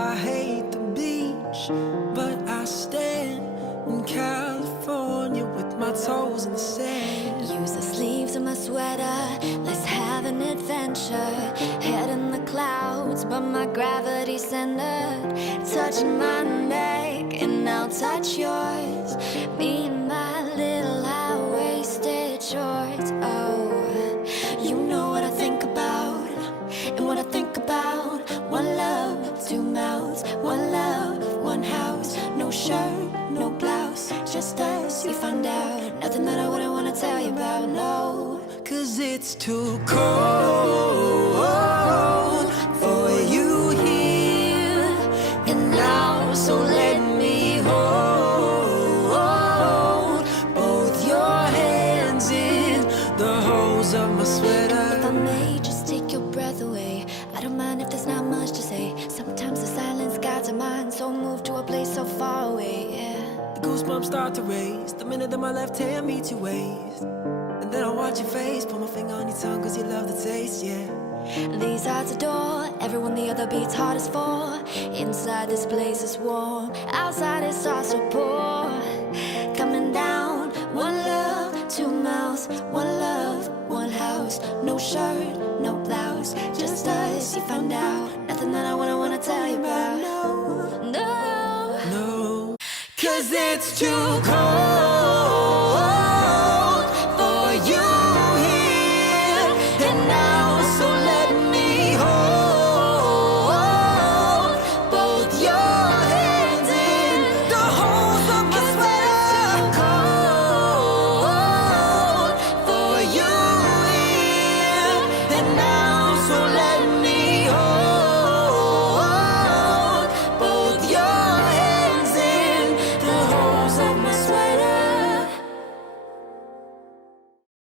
I hate the beach, but I stand in California with my toes in the sand. Use the sleeves of my sweater, let's have an adventure. Head in the clouds, but my gravity's centered. Touching my neck, and I'll touch yours. Me and my little high-waisted shorts. Oh, you know what I think about, and what I think about. One love, two mouths, one love, one house. No shirt, no blouse, just us, you found out. Nothing that I wouldn't wanna tell you about, no. Cause it's too cold for you here and now, so let me hold both your hands in the holes of my sweater. If I may just take your breath away, I don't mind if there's not much to say. Sometimes the silence guides our mind, so moved to a place so far away, yeah. The goosebumps start to raise the minute that my left hand meets your waist. And then I watch your face, put my finger on your tongue cause you love the taste, yeah. These hearts adore everyone the other beats hardest for. Inside this place is warm, outside it's all so poor. Coming down, one love, two mouths, one love, one house. No shirt, no blouse, just us, you found out. Nothing that I wouldn't wanna tell you about, no, no, No, cause it's too cold